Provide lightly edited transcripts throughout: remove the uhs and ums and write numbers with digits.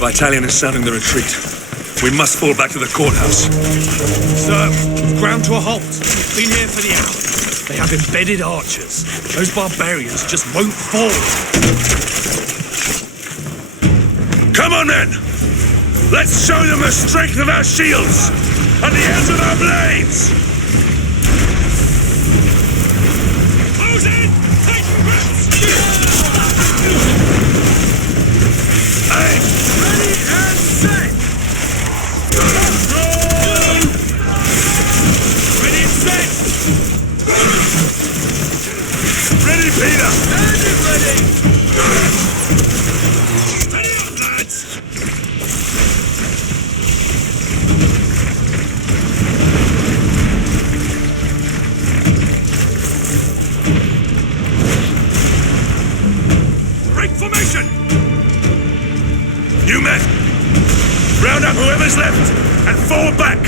Battalion is sounding the retreat. We must fall back to the courthouse. Sir, we've ground to a halt. Been here for the hour. They have embedded archers. Those barbarians just won't fall. Come on, then! Let's show them the strength of our shields and the ends of our blades! Close in! Take grips! Aim! Ready and set! Ready and set! Ready, Peter! Ready, ready! Steady up, lads! Break formation! You men! Round up whoever's left and fall back!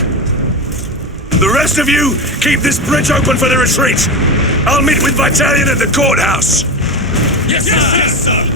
The rest of you, keep this bridge open for the retreat! I'll meet with Battalion at the courthouse! Yes, sir! Yes, sir!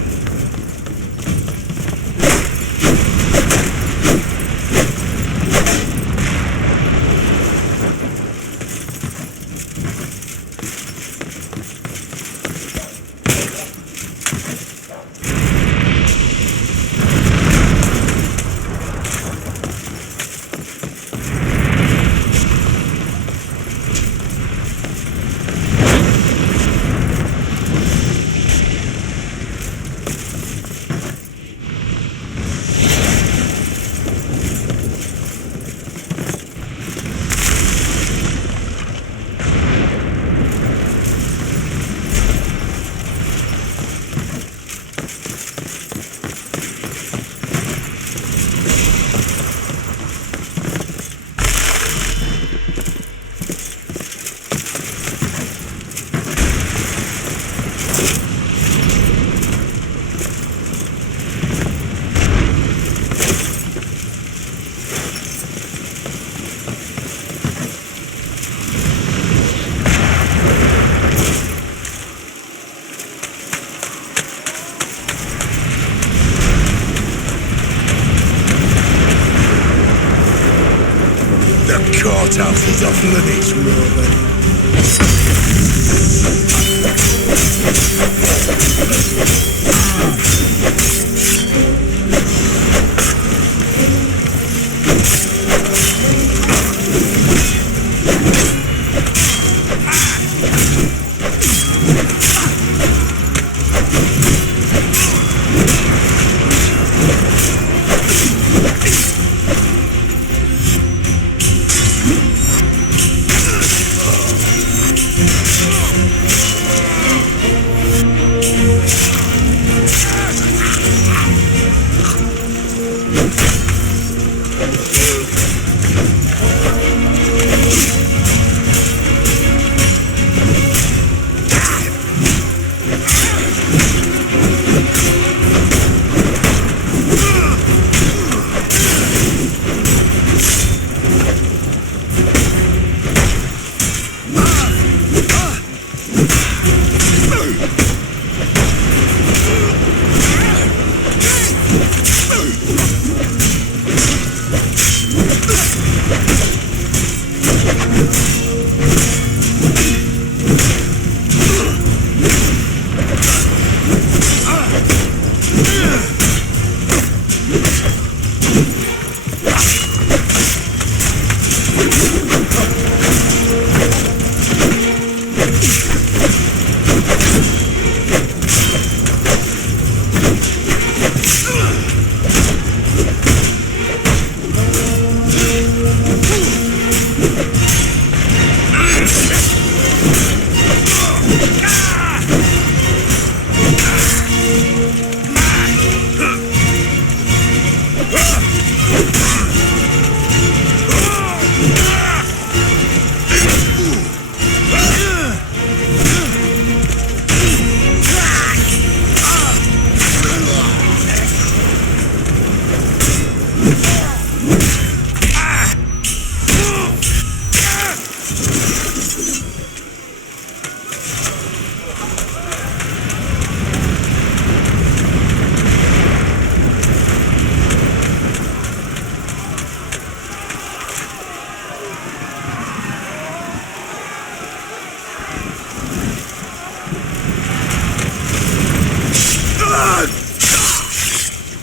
Courthouse is off limits, Roman.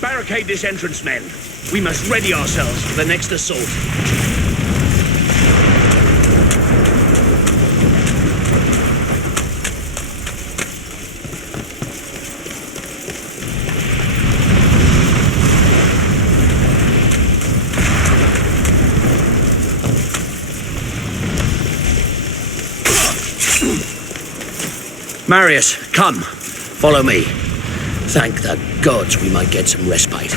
Barricade this entrance, men. We must ready ourselves for the next assault. Marius, come. Follow me. Thank the gods we might get some respite.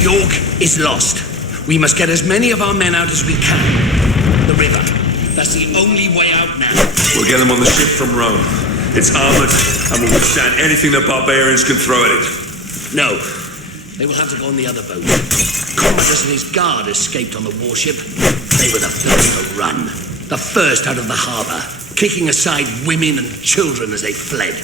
York is lost. We must get as many of our men out as we can. The river. That's the only way out now. We'll get them on the ship from Rome. It's armored and will withstand anything the barbarians can throw at it. No. They will have to go on the other boat. Commodus and his guard escaped on the warship. They were the first to run. The first out of the harbor, kicking aside women and children as they fled.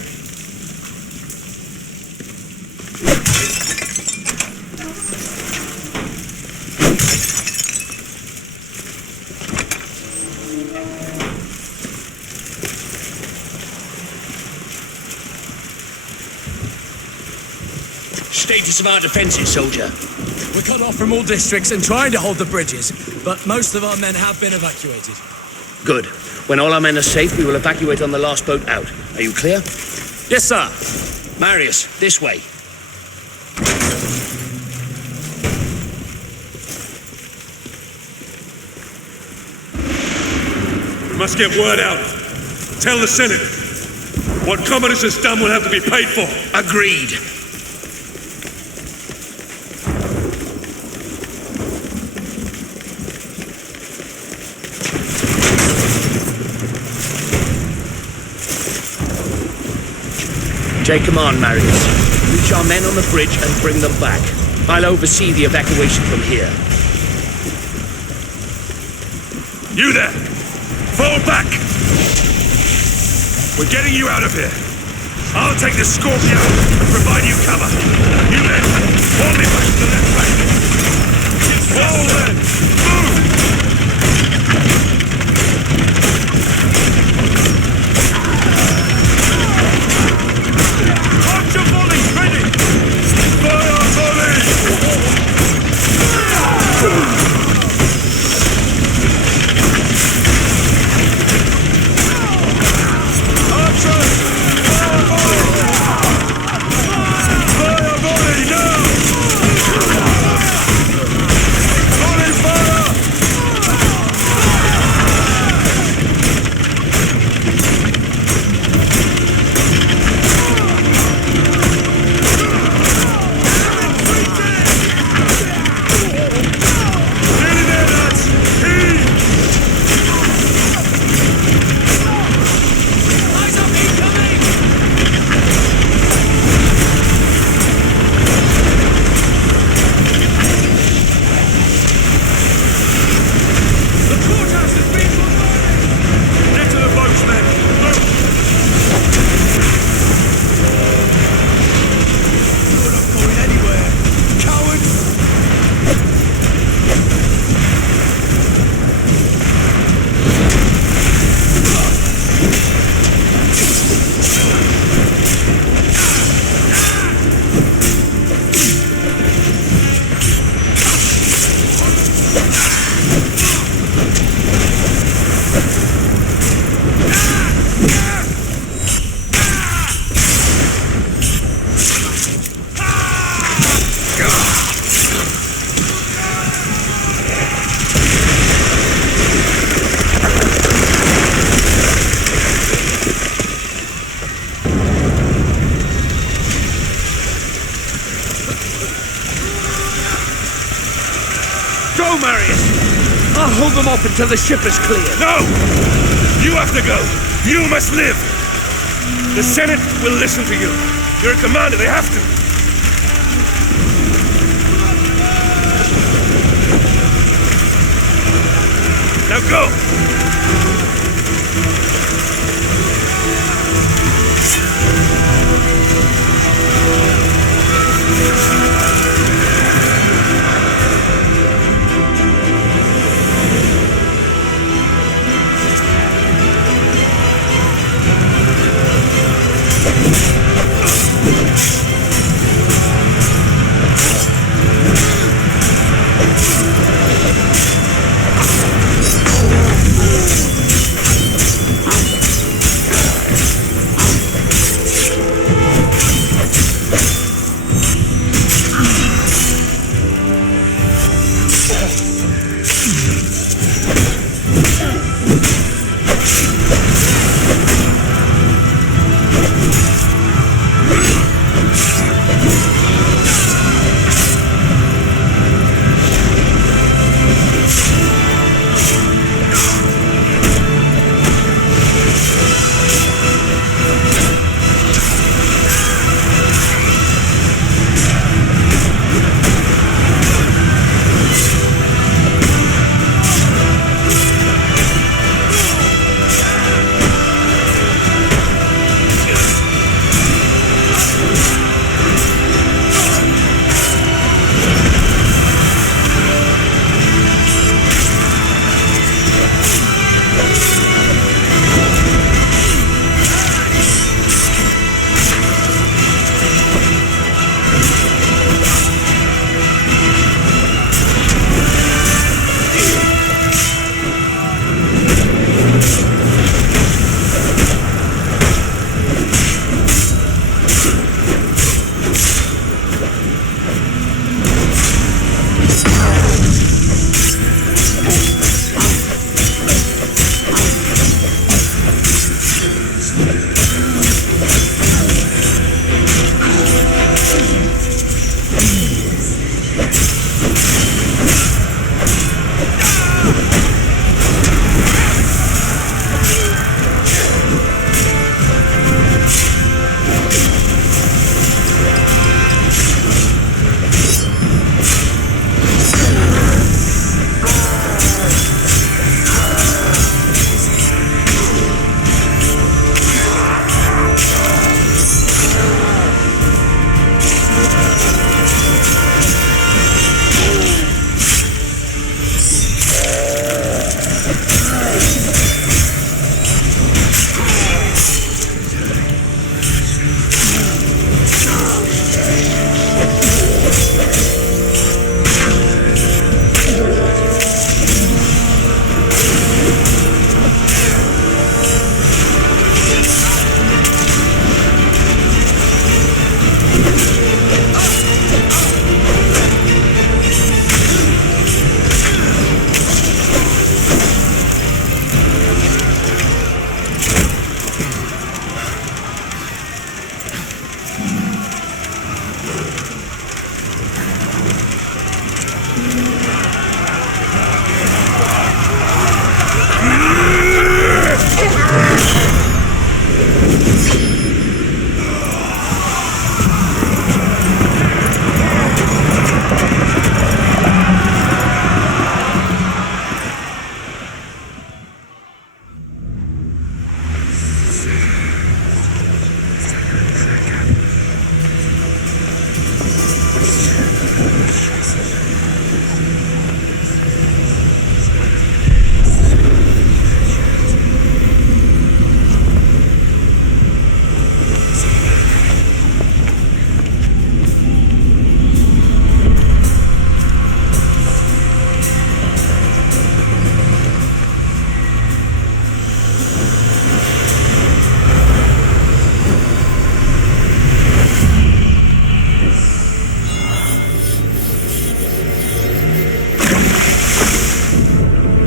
Status of our defenses, soldier. We're cut off from all districts and trying to hold the bridges, but most of our men have been evacuated. Good. When all our men are safe, we will evacuate on the last boat out. Are you clear? Yes, sir. Marius, this way. We must get word out. Tell the Senate. What Commodus has done will have to be paid for. Agreed. Take command, Marius. Reach our men on the bridge and bring them back. I'll oversee the evacuation from here. You there! Fall back! We're getting you out of here. I'll take the Scorpio and provide you cover. You men, fall me back to the left bank. Fall then! Move! Archer volleys ready! Fire volley! I'll hold them off until the ship is clear. No! You have to go. You must live. The Senate will listen to you. You're a commander. They have to. Now go!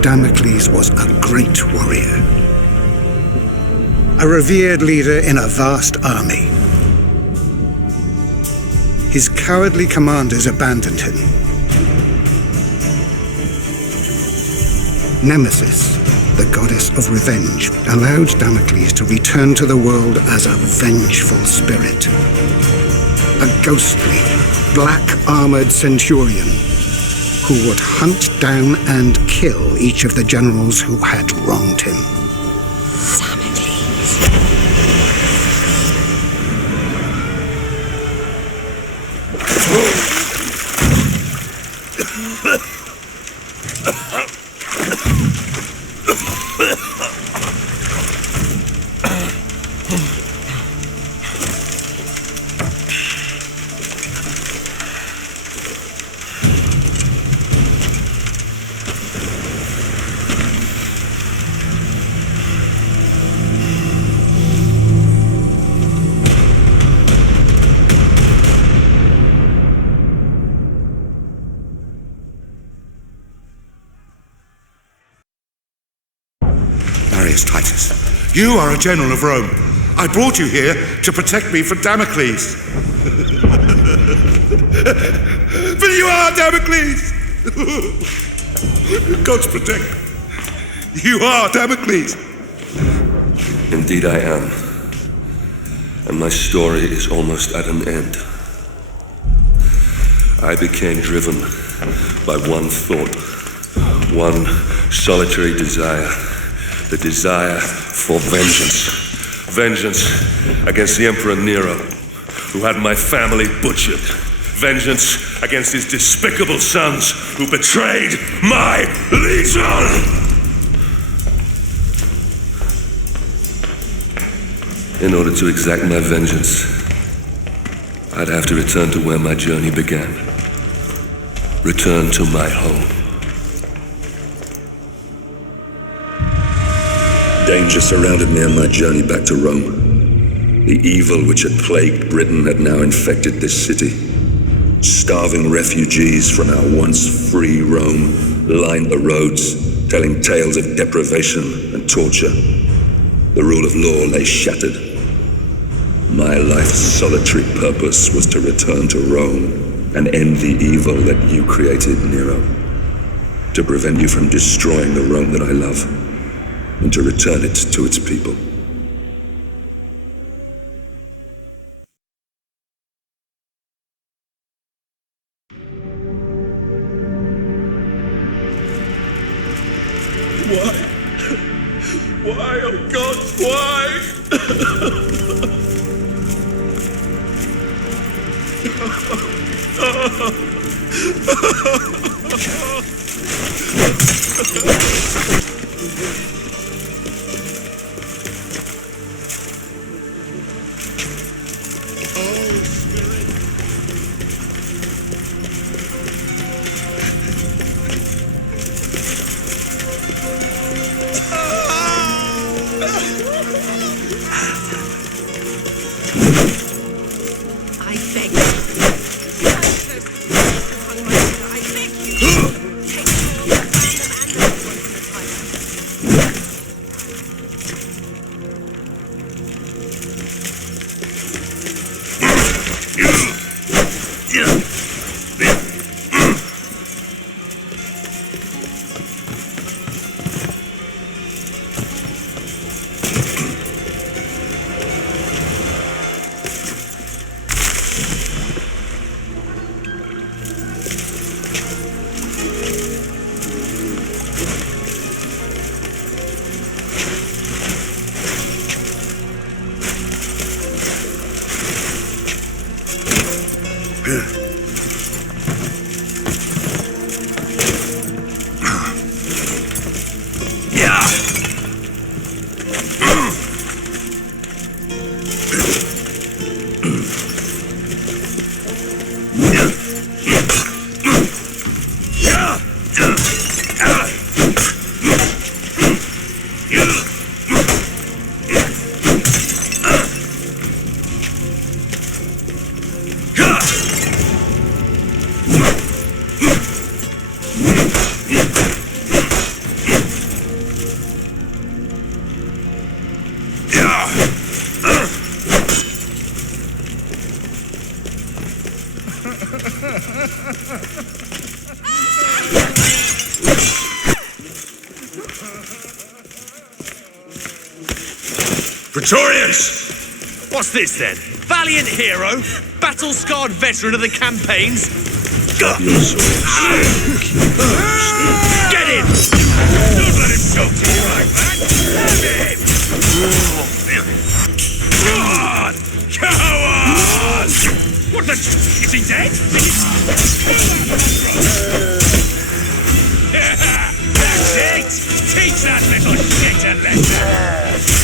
Damocles was a great warrior, a revered leader in a vast army. His cowardly commanders abandoned him. Nemesis, the goddess of revenge, allowed Damocles to return to the world as a vengeful spirit. A ghostly, black-armored centurion who would hunt down and kill each of the generals who had wronged him. Titus, you are a general of Rome. I brought you here to protect me from Damocles. But you are Damocles! God's protect. You are Damocles. Indeed I am. And my story is almost at an end. I became driven by one thought, one solitary desire. The desire for vengeance. Vengeance against the Emperor Nero, who had my family butchered. Vengeance against his despicable sons, who betrayed my legion! In order to exact my vengeance, I'd have to return to where my journey began. Return to my home. Danger surrounded me on my journey back to Rome. The evil which had plagued Britain had now infected this city. Starving refugees from our once free Rome lined the roads, telling tales of deprivation and torture. The rule of law lay shattered. My life's solitary purpose was to return to Rome and end the evil that you created, Nero. To prevent you from destroying the Rome that I love, and to return it to its people. Why, oh God, why? Praetorians! What's this then? Valiant hero? Battle-scarred veteran of the campaigns? Your swords. Get him! Don't let him choke to you like that! Have him! God! Coward! What the... Is he dead? That's it! Teach that little shit a lesson!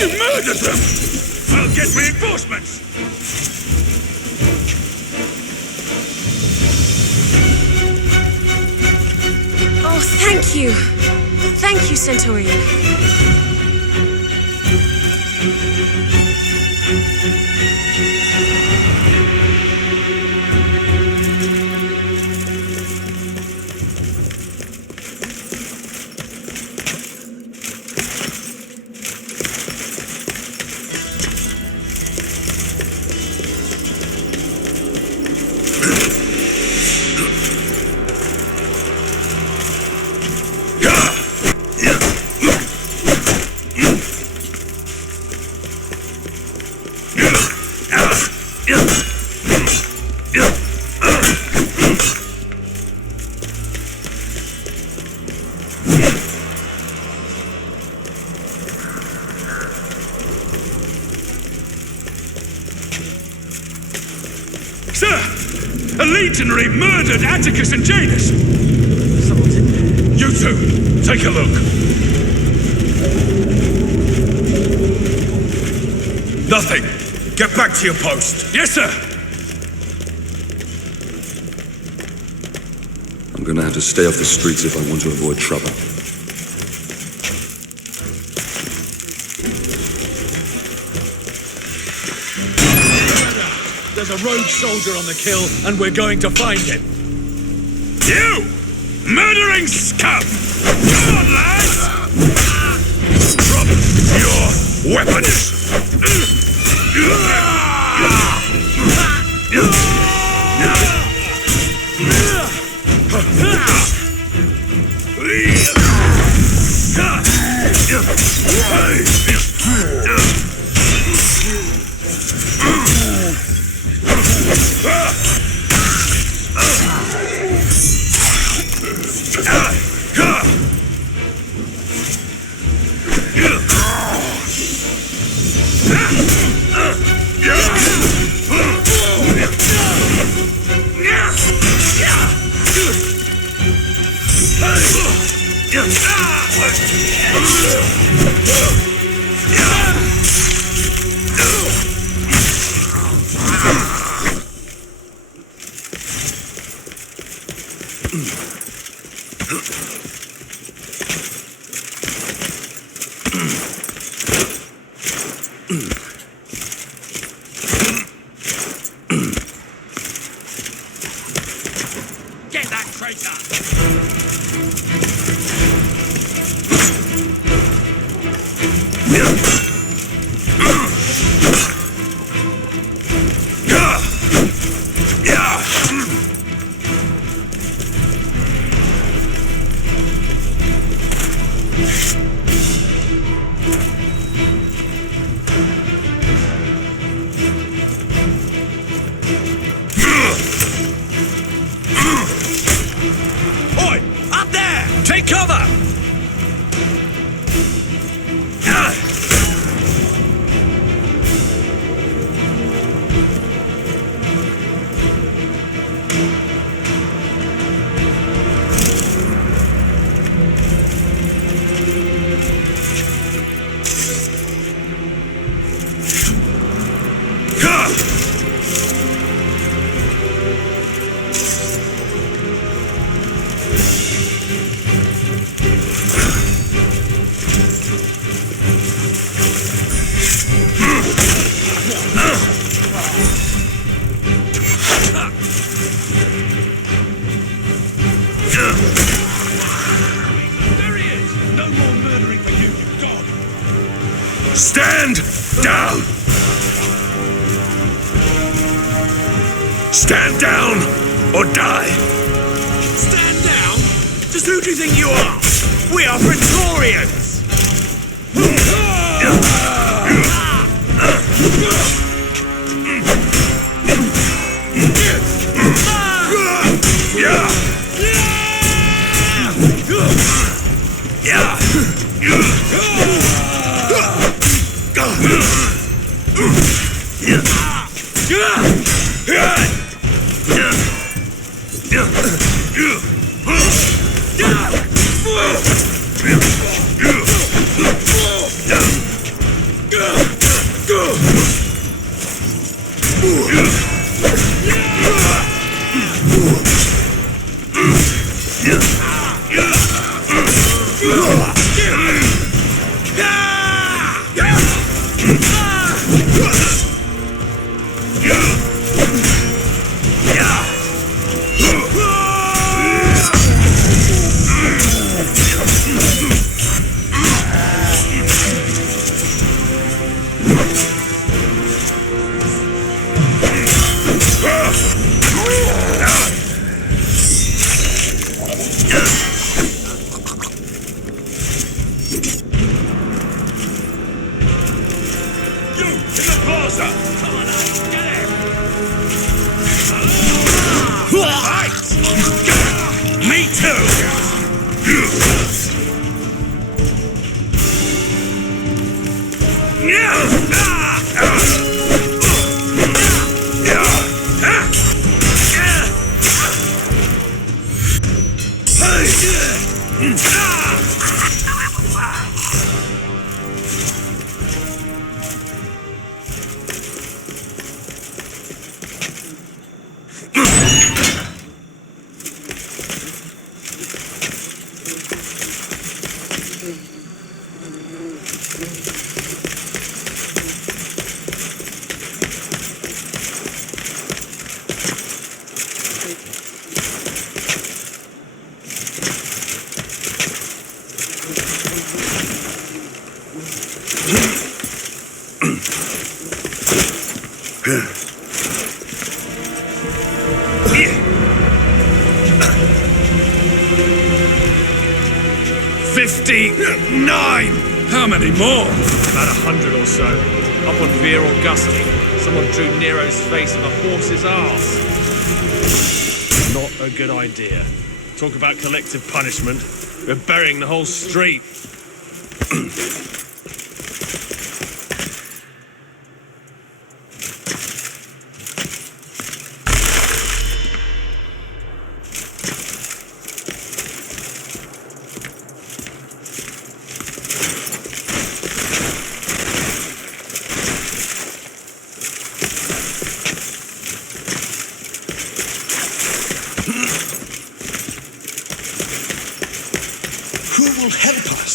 You murdered them! I'll get reinforcements! Oh, thank you. Thank you, Centurion. Sir! A legionary murdered Atticus and Janus! Someone's in there. You two, take a look. Nothing. Get back to your post. Yes, sir! I'm gonna have to stay off the streets if I want to avoid trouble. There's a rogue soldier on the kill, and we're going to find him. You! Murdering scum! Come on, lads! Drop your weapons! Get that traitor! There he is! No more murdering for you, you dog! Stand down! Stand down or die! Stand down? Just who do you think you are? We are Praetorians! Me too! How many more? About 100 or so. Up on Via Augusti, someone drew Nero's face on a horse's arse. Not a good idea. Talk about collective punishment. We're burying the whole street.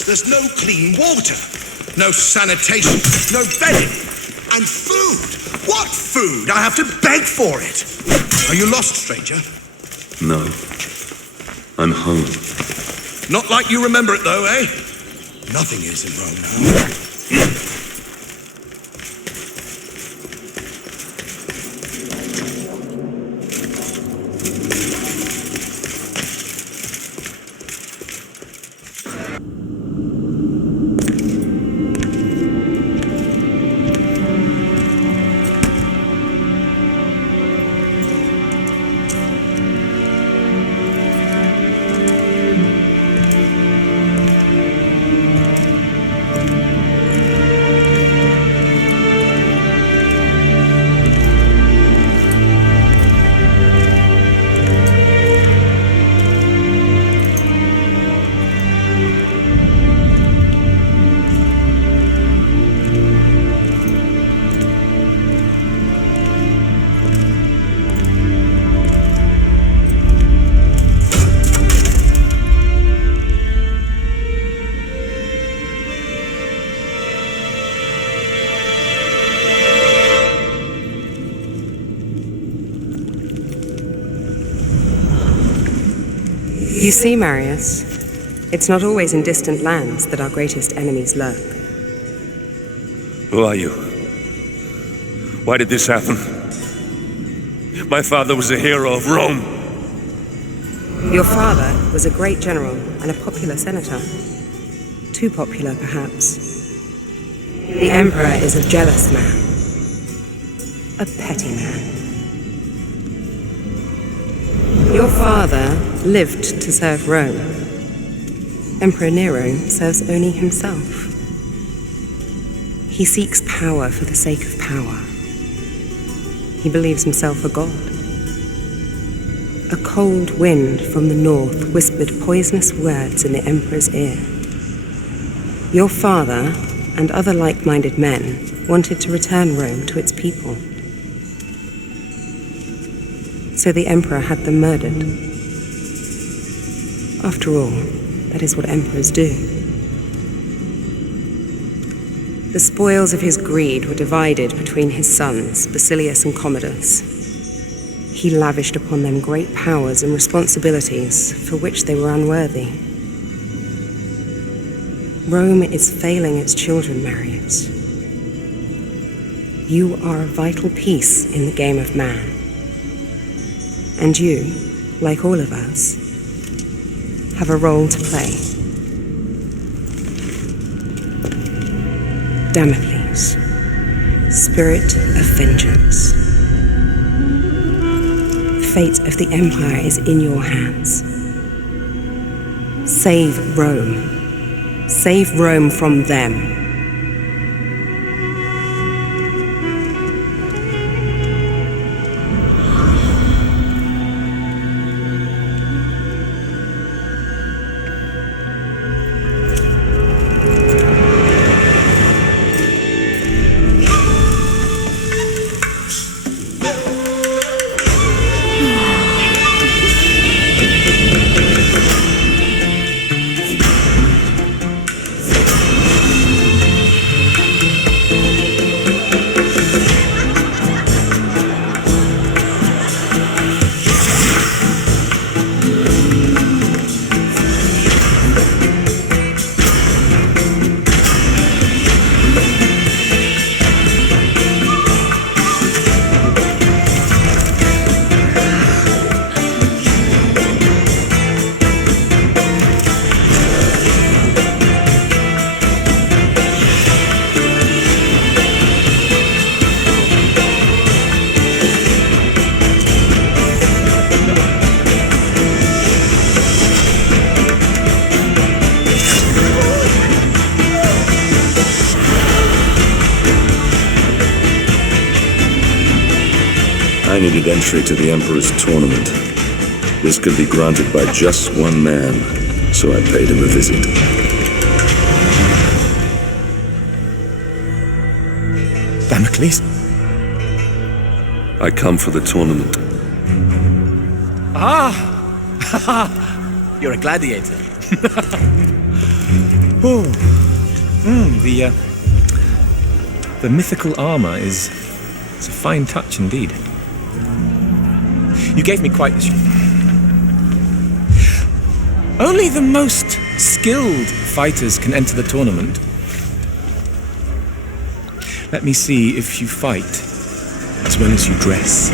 There's no clean water, no sanitation, no bedding, and food. What food? I have to beg for it. Are you lost, stranger? No. I'm home. Not like you remember it, though, eh? Nothing is in Rome now. You see, Marius, it's not always in distant lands that our greatest enemies lurk. Who are you? Why did this happen? My father was a hero of Rome. Your father was a great general and a popular senator. Too popular, perhaps. The Emperor is a jealous man. A petty man. Your father lived to serve Rome. Emperor Nero serves only himself. He seeks power for the sake of power. He believes himself a god. A cold wind from the north whispered poisonous words in the Emperor's ear. Your father and other like-minded men wanted to return Rome to its people. So the Emperor had them murdered. After all, that is what emperors do. The spoils of his greed were divided between his sons, Basilius and Commodus. He lavished upon them great powers and responsibilities for which they were unworthy. Rome is failing its children, Marius. You are a vital piece in the game of man. And you, like all of us, have a role to play. Damocles, spirit of vengeance. The fate of the Empire is in your hands. Save Rome. Save Rome from them. I needed entry to the Emperor's tournament. This could be granted by just one man, so I paid him a visit. Damocles? I come for the tournament. Ah! You're a gladiator. Oh. The mythical armor is a fine touch indeed. You gave me quite the Only the most skilled fighters can enter the tournament. Let me see if you fight as well as you dress.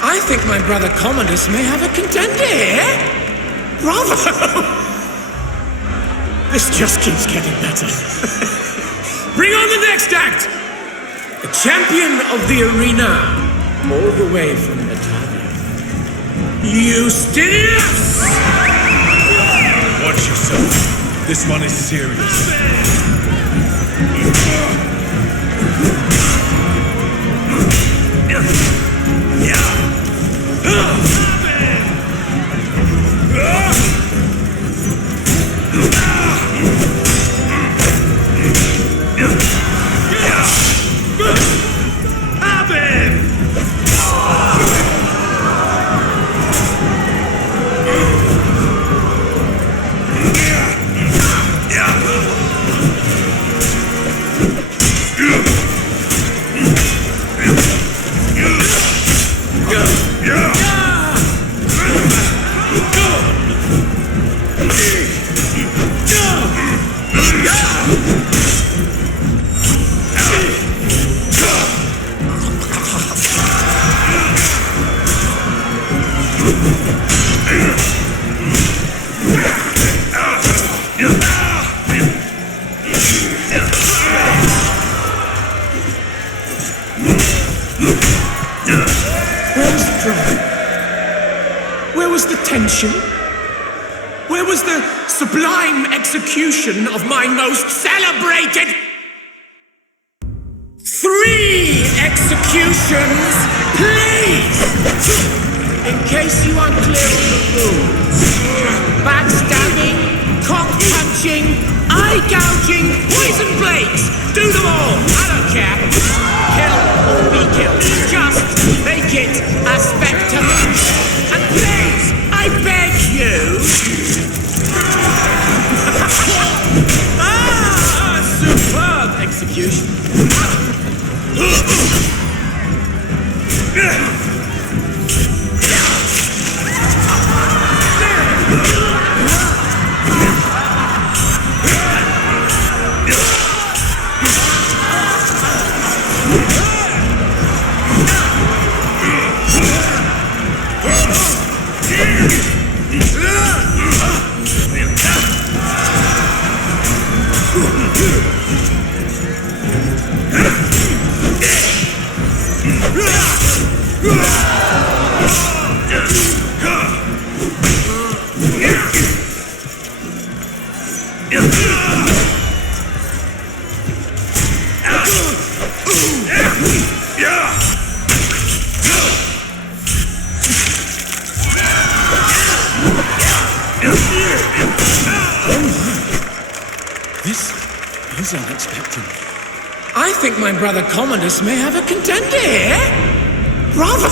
I think my brother Commodus may have a contender here. Bravo! This just keeps getting better. Bring on the next act! The champion of the arena, all the way from Batavia. Justinius! Watch yourself. This one is serious. Where was the tension? Where was the sublime execution of my most celebrated 3 executions, please? In case you are clear on the rules. Backstabbing, cock punching, eye gouging, poison blades. Do them all. I don't care. Kill or be killed. Just make it a spectacle. And please, I beg you. Superb execution. This is unexpected. I think my brother Commodus may have a contender here. Bravo!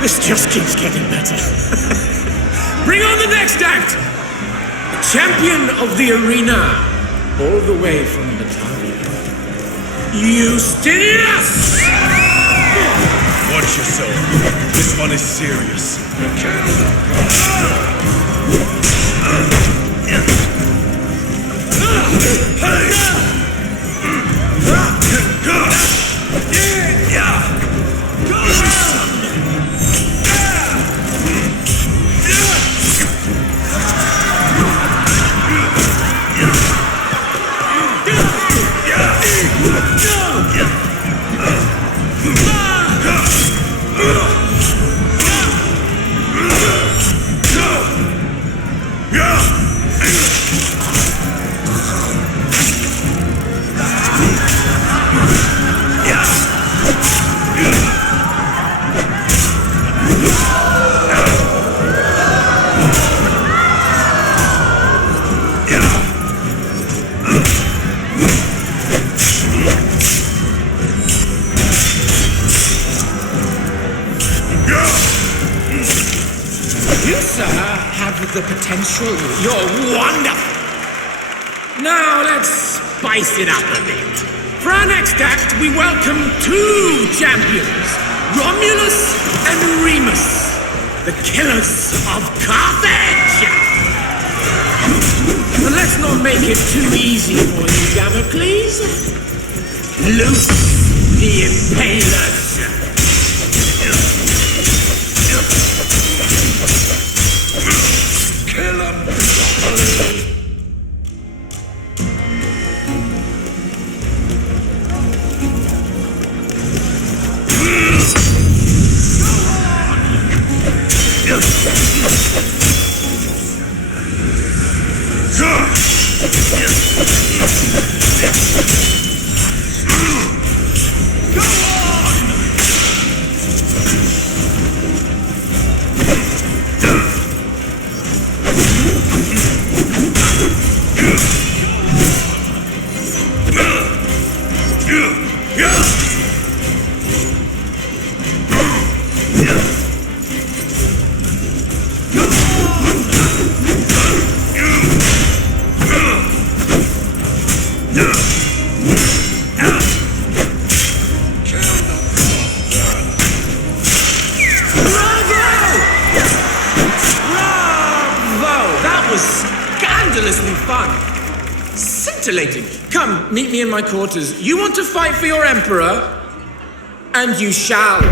This just keeps getting better. Bring on the next act! The champion of the arena, all the way from Batavia. Justinius! Watch yourself. This one is serious. You, sir, have the potential. You're wonderful. Now let's spice it up a bit. For our next act, we welcome two champions, Romulus and Remus, the killers of Carthage. But let's not make it too easy for you, Damocles. Loose the impalers. Kill him properly. Come, meet me in my quarters. You want to fight for your emperor? And you shall.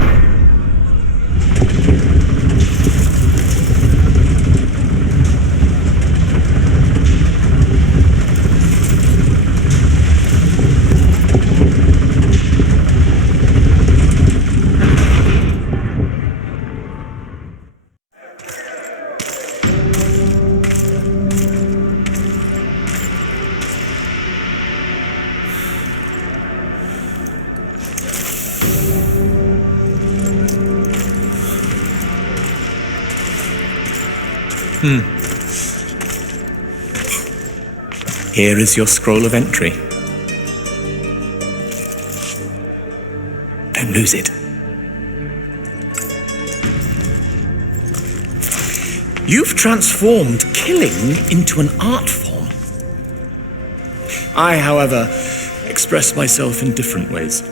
Here is your scroll of entry. Don't lose it. You've transformed killing into an art form. I, however, express myself in different ways.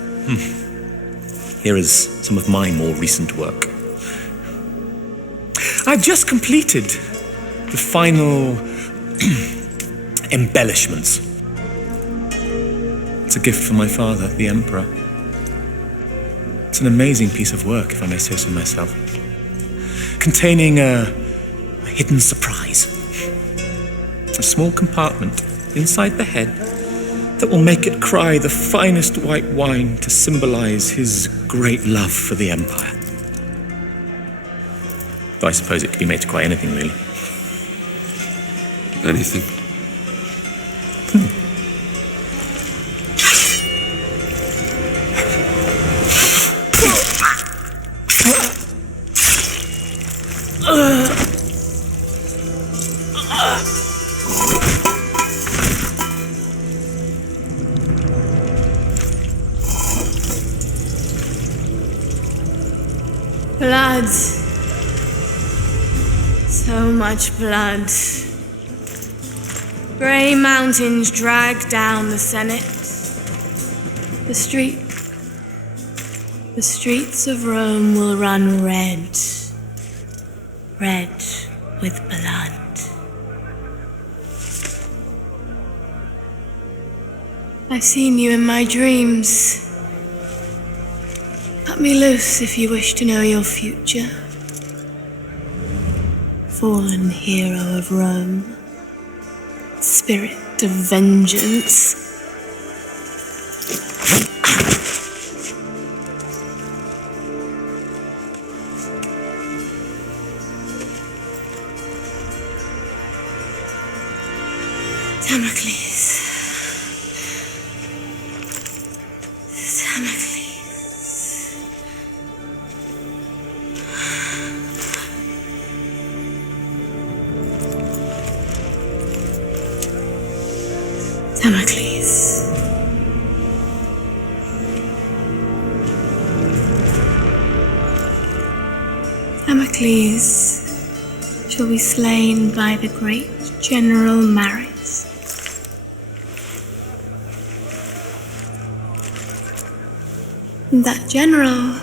Here is some of my more recent work. I've just completed the final embellishments. It's a gift from my father, the Emperor. It's an amazing piece of work, if I may say so myself, containing a hidden surprise. A small compartment inside the head that will make it cry the finest white wine to symbolize his great love for the Empire. Though I suppose it could be made to cry anything, really. Anything? Blood. So much blood. Grey mountains drag down the Senate. The streets of Rome will run red. Red with blood. I've seen you in my dreams. Cut me loose if you wish to know your future. Fallen hero of Rome. Spirit of vengeance. Damocles. Damocles. Damocles shall be slain by the great General Maris. And that general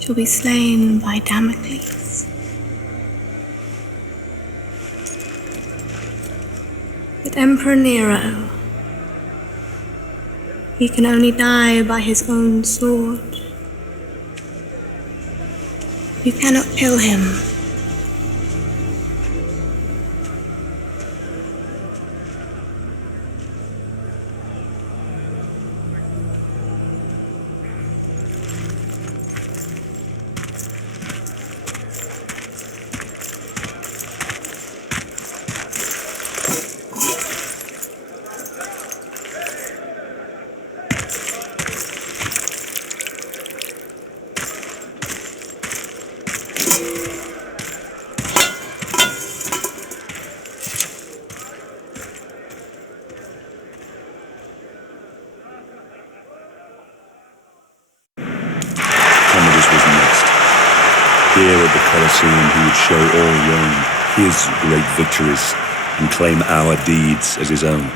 shall be slain by Damocles. But Emperor Nero, he can only die by his own sword. You cannot kill him. Here at the Colosseum, he would show all Rome his great victories and claim our deeds as his own.